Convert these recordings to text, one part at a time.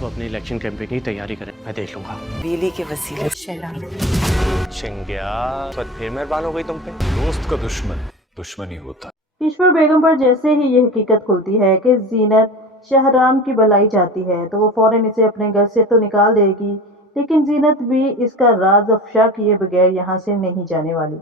आप अपनी election campaign की तैयारी करें, मैं देख लूंगा। बेली के वसीले शहराम चिंग्या, तो फिर मेहरबान हो गई तुम पे। दोस्त का दुश्मन दुश्मन ही होता है। ईश्वर बेगम पर जैसे ही ये हकीकत खुलती है कि जीनत शहराम की भलाई चाहती है तो वो फौरन इसे अपने घर से तो निकाल देगी, लेकिन जीनत भी इसका राज अफशा किए बगैर यहाँ से नहीं जाने वाली।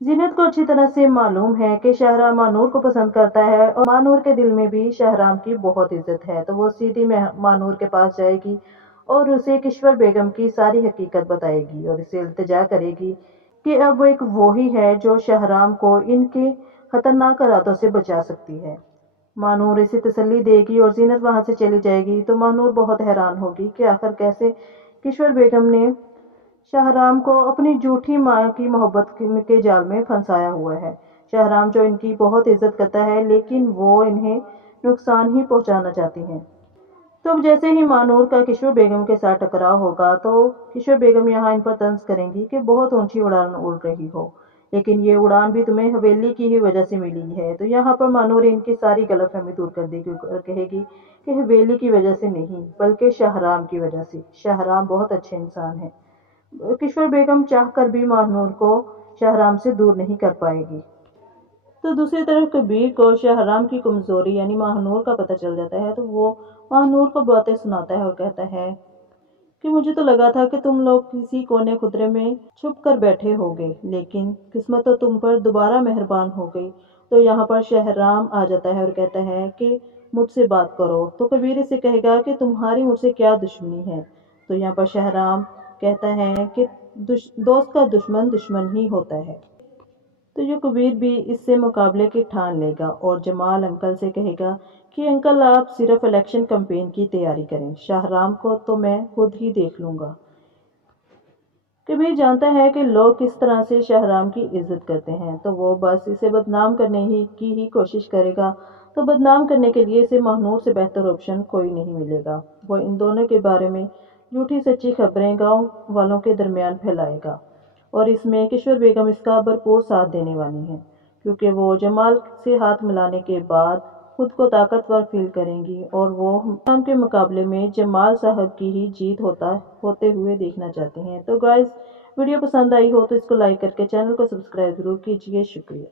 जीनत को अच्छी तरह से मालूम है कि शहराम मानूर को पसंद करता है और मानूर के दिल में भी शहराम की बहुत इज्जत है, तो वो सीधी मानूर के पास जाएगी और उसे किश्वर बेगम की सारी हकीकत बताएगी और इसे इल्तिजा करेगी कि अब एक वो ही है जो शहराम को इनके खतरनाक इरादों से बचा सकती है। मानूर इसे तसल्ली देगी और जीनत वहां से चली जाएगी तो मानूर बहुत हैरान होगी कि आखिर कैसे किश्वर बेगम ने शहराम को अपनी झूठी माँ की मोहब्बत के जाल में फंसाया हुआ है। शहराम जो इनकी बहुत इज्जत करता है लेकिन वो इन्हें नुकसान ही पहुंचाना चाहती हैं। तो अब जैसे ही मानूर का किशोर बेगम के साथ टकराव होगा तो किशोर बेगम यहाँ इन पर तंज करेंगी कि बहुत ऊंची उड़ान उड़ रही हो, लेकिन ये उड़ान भी तुम्हें हवेली की ही वजह से मिली है। तो यहाँ पर मानूर इनकी सारी गलतफहमी दूर कर देगी और कहेगी कि हवेली की वजह से नहीं बल्कि शहराम की वजह से। शहराम बहुत अच्छे इंसान है। किशोर बेगम चाहकर भी मानूर को शहराम से दूर नहीं कर पाएगी। तो दूसरी तरफ कबीर को शहराम की कमजोरी यानी महानूर का पता चल जाता है, तो वो महानूर को बातें सुनाता है और कहता है कि मुझे तो लगा था कि तुम लोग किसी कोने खुदरे में छुप कर बैठे होगे, लेकिन किस्मत तो तुम पर दोबारा मेहरबान हो गई। तो यहाँ पर शहराम आ जाता है और कहता है कि मुझसे बात करो। तो कबीर से कहेगा कि तुम्हारी मुझसे क्या दुश्मनी है। तो यहाँ पर शहराम कहता है कि दोस्त का दुश्मन दुश्मन ही होता है। तो ये कबीर भी इससे मुकाबले की ठान लेगा और जमाल अंकल से कहेगा कि अंकल आप सिर्फ इलेक्शन कैंपेन की तैयारी करें, शहराम को तो मैं खुद ही देख लूँगा। कबीर जानता है कि लोग किस तरह से शहराम की इज्जत करते हैं, तो वो बस इसे बदनाम करने की ही कोशिश करेगा। तो बदनाम करने के लिए इसे महानूर से बेहतर ऑप्शन कोई नहीं मिलेगा। वो इन दोनों के बारे में झूठी सच्ची खबरें गाँव वालों के दरमियान फैलाएगा और इसमें किशोर बेगम इसका भरपूर साथ देने वाली हैं, क्योंकि वो जमाल से हाथ मिलाने के बाद खुद को ताकतवर फील करेंगी और वो हम के मुकाबले में जमाल साहब की ही जीत होते हुए देखना चाहते हैं। तो गाइस, वीडियो पसंद आई हो तो इसको लाइक करके चैनल को सब्सक्राइब जरूर कीजिए। शुक्रिया।